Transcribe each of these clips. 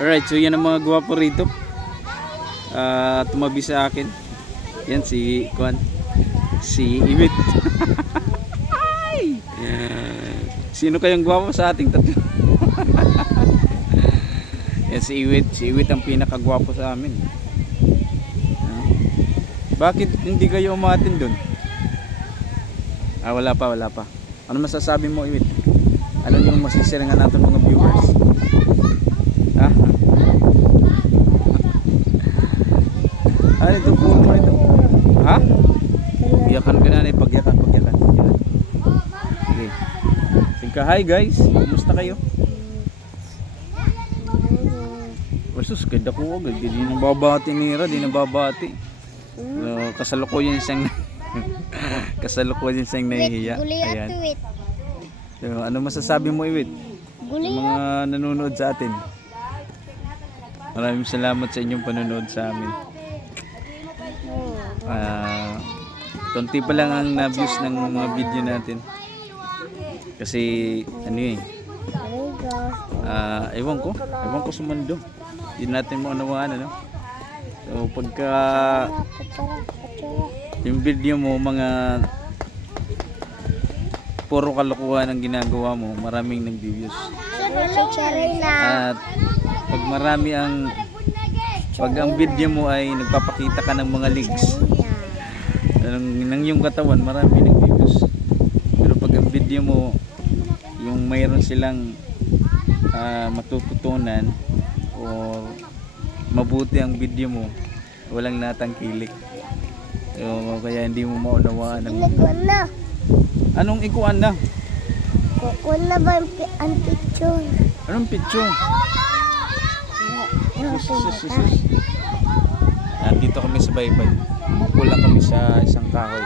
Alright, so yan ang mga gwapo rito. Tumabi sa akin. Yan si Kwan. Si Iwit. Ay! Sino kayang gwapo sa ating tatlo? Yan si Iwit. Si Iwit ang pinakagwapo sa amin. Bakit hindi kayo umatin dun? Wala pa. Ano masasabi mo, Iwit? Ano yung masisirangan natin mga viewers? Ano ito po ito? Ha? Pagyakan ka na, pagyakan. Okay. Sige, hi guys. Kumusta kayo? Versus ganda ko agad. Di nababati ni Ira, di nababati. Kasalukuyan siyang nahihiya. Ayan. So, ano masasabi mo, Iwit? Mga nanonood sa atin. Maraming salamat sa inyong panonood sa amin. Konti pa lang ang na-views ng mga video natin. Kasi ano ewan ko sa mundo. Hindi natin maunawaan, ano. So pagka yung video mo mga puro kalokohan ang ginagawa mo, maraming nag-views. At pag marami pag ang video mo ay nagpapakita ka ng mga legs ng iyong katawan, marami nag-views. Pero pag ang video mo yung mayroon silang matututunan o mabuti ang video mo, walang natangkilik. So, kaya hindi mo maunawaan anong ikuan na? Kukuan na ba ang picture? Anong picture? Nandito kami sa baybay. Umupo lang kami sa isang kahoy.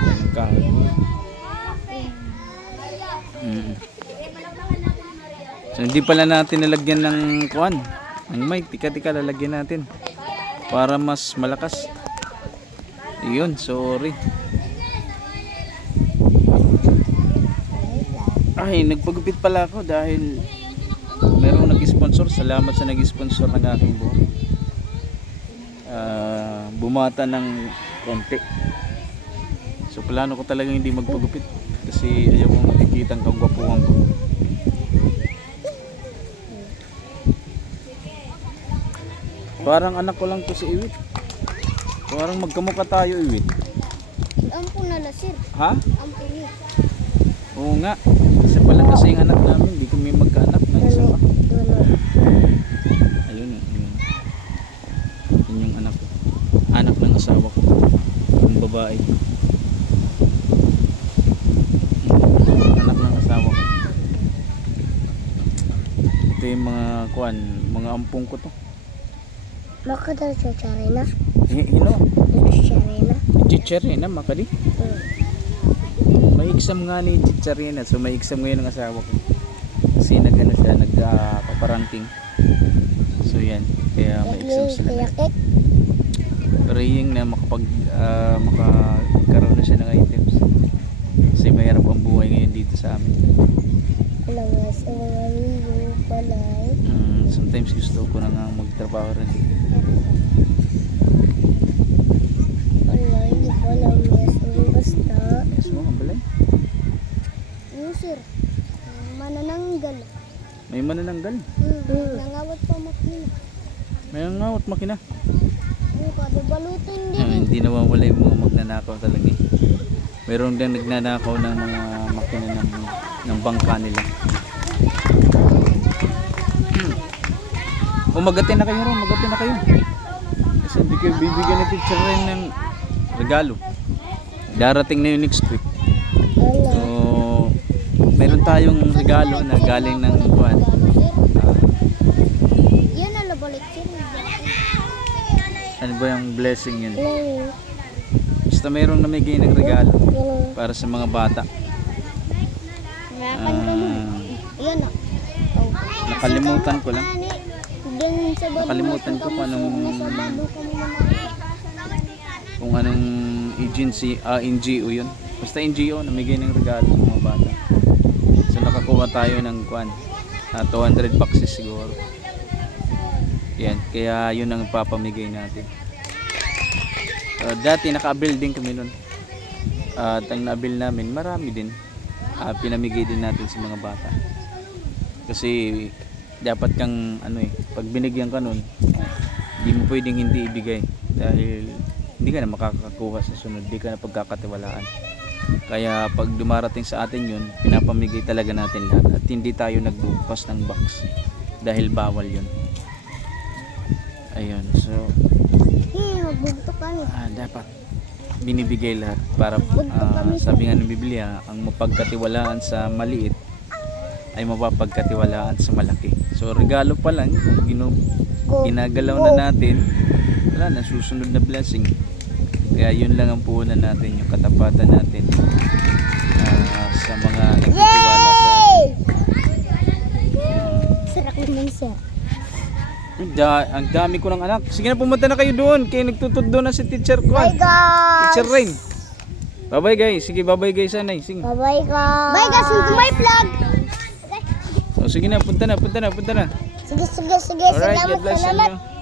So hindi pala natin nalagyan ng kuan, ng mic. Tika lalagyan natin para mas malakas. Iyon, sorry. Ay, nagpagupit pala ako dahil merong nag-sponsor. Salamat sa nag-sponsor ng aking buhok. Bumata ng konti. So plano ko talagang hindi magpagupit kasi ayaw kong nakikita ang kagwapuhan ko. Parang anak ko lang to si Iwit. Parang magkamukha tayo, Iwit. Ampun na sir. Ha? Ampun niya. Oo nga. Isa pa lang kasi yung anak namin. Hindi kami magkaanak ng isa pa. Ayun. Yun yung anak ko. Anak ng asawa ko. Yung babae. Anak ng asawa ko. Ito yung mga kuan, mga ampong ko to. Makadal sa Charina. Hino? Charina. Chicharina, makadi? May exam nga ni Chicharina. So may exam ngayon ng asawa ko. Kasi nagpaparanking. So yan. Kaya may exam sila. Praying na makakaroon na siya ng items. Kasi mahirap ang buhay ngayon dito sa amin. Sometimes gusto ko na nga magtrabaho rin. Yes mo, ang balay. Sir, manananggal. May manananggal. Nangawat pa makina. May nangawat makina. Kada balutin din. Hindi nawawala yung mga magnanakaw talaga eh. Meron din nagnanakaw ng mga makina ng bangka nila. Magatin na kayo ron, magatin na kayo. Kasi hindi kayo bibigyan ni teacher rin ng regalo. Darating na yung next week. So, meron tayong regalo na galing ng kuwan. Yan na balik sir. Ano ba yung blessing yun? Basta mayroong namigay ng regalo para sa mga bata. Yan na. Nakalimutan ko lang. Nakalimutan ko kung anong agency, NGO yun. Basta NGO, namigay ng regalo sa mga bata. So nakakuha tayo ng 200 boxes siguro. Yan, kaya yun ang papamigay natin. Dati naka-abil din kami nun. At ang na-abil namin, marami din. Pinamigay din natin sa mga bata. Kasi dapat kang pag binigyan ka nun, hindi mo pwedeng hindi ibigay dahil hindi ka na makakakuha sa sunod, hindi ka na pagkakatiwalaan. Kaya pag dumarating sa atin yun, pinapamigay talaga natin lahat at hindi tayo nagbubukas ng box dahil bawal yun. Ayun, so Magbugto ka ni. dapat binibigay lahat para sabi nga ng Biblia, ang mapagkatiwalaan sa maliit ay mapapagkatiwalaan sa malaki. So regalo pa lang, ginagalaw na natin, wala na, susunod na blessing. Kaya yun lang ang puhunan natin, yung katapatan natin sa mga nagtitiwala sa atin. Sarap naman siya. Ang dami ko ng anak. Sige na, pumunta na kayo doon. Kaya nagtutod doon na si Teacher Kwan. Bye guys! Teacher Rain. Bye-bye guys. Sige, bye-bye guys. Anay, sige. Bye-bye guys! Bye guys! Into my vlog! O sige na, punta na. Sige. Alright, God Salamat, bless salamat. you.